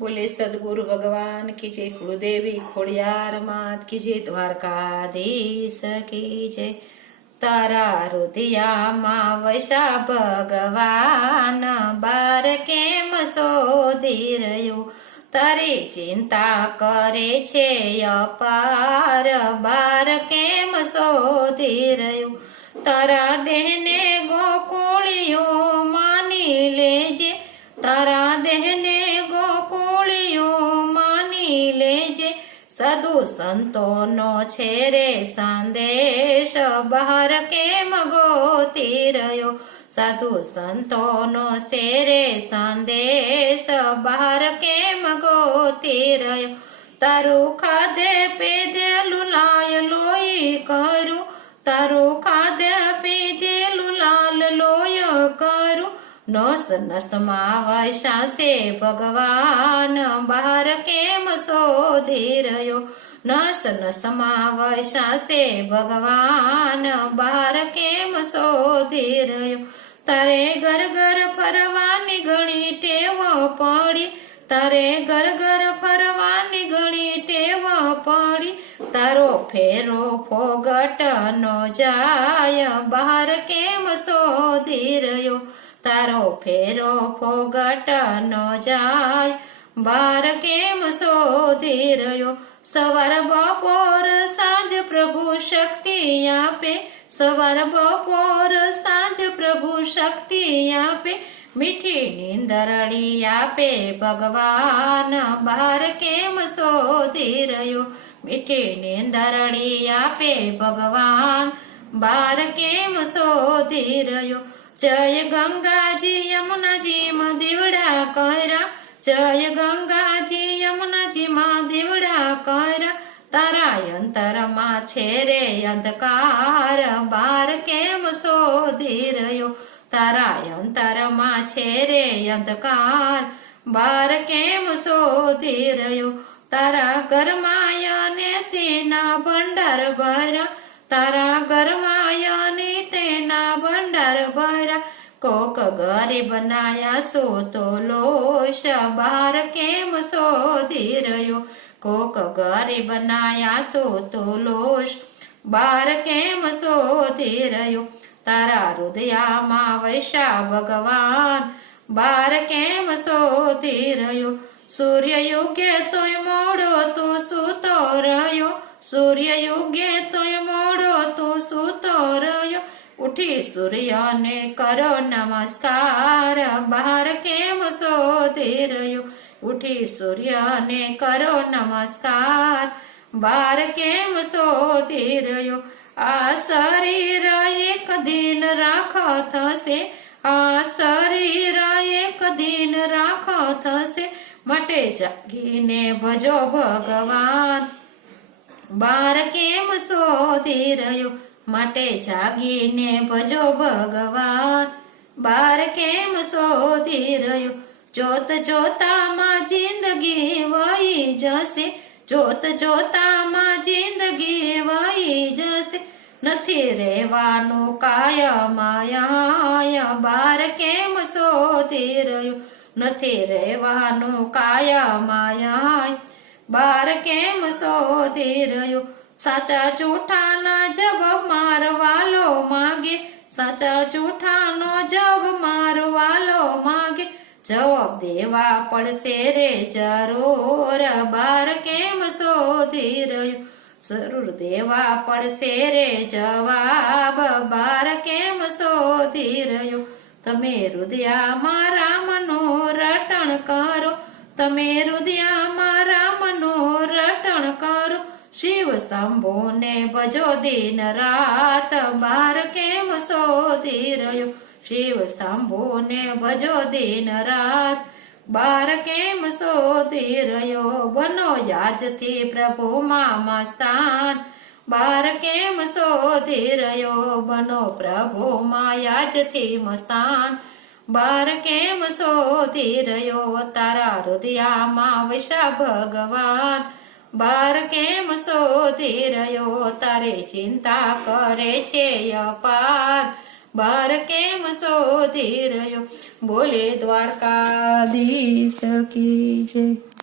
બોલે, સદગુરુ ભગવાન કી જય કુળદેવી ખોડિયાર માત કી જય દ્વારકાધીશ કી જય તારા રુધિયામાં વૈશા ભગવાન બાર કેમ શોધી રહ્યો? તારી ચિંતા કરે છે અપાર, બાર કેમ શોધી રહ્યું? તારા દેહને સાધુ સંતોનો છે રે સંદેશ બહાર કેમ ગોતી રહ્યો સાધુ સંતોનો છે રે સંદેશ બહાર કેમ ગોતી રહ્યો તારું ખાધે પીધેલું લાય લોહી કરું. તારું ખાધે પીધેલું લાલ લોય કરું. નસ નસમાં વૈશાસે ભગવાન બહાર કેમ શોધી રહ્યો. નસ ન વૈશાસે ભગવાન બહાર કેમ શોધી રહ્યો તારે ઘર ઘર ફરવાની ઘણી ટેવ પડી તારે ઘર ઘર ફરવાની ઘણી ટેવ પડી તારો ફેરો ફોગટ નો જાય બહાર કેમ શોધી રહ્યો તારો ફેરો ફોગટ નો જાય બાર કેમ શોધી રહ્યો? સવાર બપોર સાંજ પ્રભુ શક્તિ આપે. સવાર બપોર સાંજ પ્રભુ શક્તિ આપે. મીઠી નીંદરડી આપે ભગવાન. બાર કેમ શોધી રહ્યો? મીઠી નીંદરડી આપે ભગવાન. બાર કેમ શોધી રહ્યો? જય ગંગાજી, યમુનાજી માં દીવડા કર્યા જય ગંગાજી યમુનાજી માં દેવડા કર તારા અંતરમાં છે રે અંધકાર બાર કેમ શોધી રહ્યો તારા અંતરમાં છે રે અંધકાર બાર કેમ શોધી રહ્યો તારા ઘરમાયને તેના ભંડાર ભર્યા તારા ઘરમાયને કોક ગરીબ નાયા સો તો લોશ, બહાર કેમ શોધી રહ્યો? કોક ગરીબ નાયા સો તો લોશ, બહાર કેમ શોધી રહ્યો? તારા હૃદયામાં વૈશા ભગવાન બાર કેમ શોધી રહ્યો? સૂર્ય યુગે તોય મોડો તું સૂતો રહ્યો. સૂર્ય યુગે ઉઠી સૂર્યને કરો નમસ્કાર. બહાર કેમ શોધી રહ્યો? ઉઠી સૂર્યને કરો નમસ્કાર. બહાર કેમ શોધી રહ્યો? આ શરીર એક દિન રાખ થશે. આ શરીર એક દિન રાખ થશે. માટે જાગીને ભજો ભગવાન. બાર કેમ શોધી રહ્યો? માટે જાગીને ભજો ભગવાન. બાર કેમ શોધી રહ્યો? જોત જોતામાં જિંદગી વહી જશે. જોત જોતામાં જિંદગી વહી જશે. નથી રહેવાનું કાયમ બાર કેમ શોધી રહ્યો? નથી રહેવાનું કાયમ બાર કેમ શોધી રહ્યો? સાચા જૂઠાના જબ મારવાલો માગે, સાચા જૂઠાનો જબ મારવાલો માગે. જવાબ દેવા પડશે રે જરૂર, બાર કેમ શોધી રહ્યો? જરૂર દેવા પડશે રે જવાબ, બાર કેમ શોધી રહ્યો? તમે હૃદયામાં રામનું રટણ કરો, તમે હૃદયામાં શિવ શંભુને ભજો દિન રાત બાર કેમ શોધી રહ્યો શિવ શંભુને ભજો દિન રાત બાર કેમ શોધી રહ્યો બનો યાજથી પ્રભુમાં મસ્તાન બાર કેમ શોધી રહ્યો બનો પ્રભુમાં યાજથી મસ્તાન બાર કેમ શોધી રહ્યો તારા હૃદયામાં વિશા ભગવાન. બાર કેમ શોધી રહ્યો? તારે ચિંતા કરે છે અપાર. બાર કેમ શોધી રહ્યો? બોલે દ્વારકાધીશ કી છે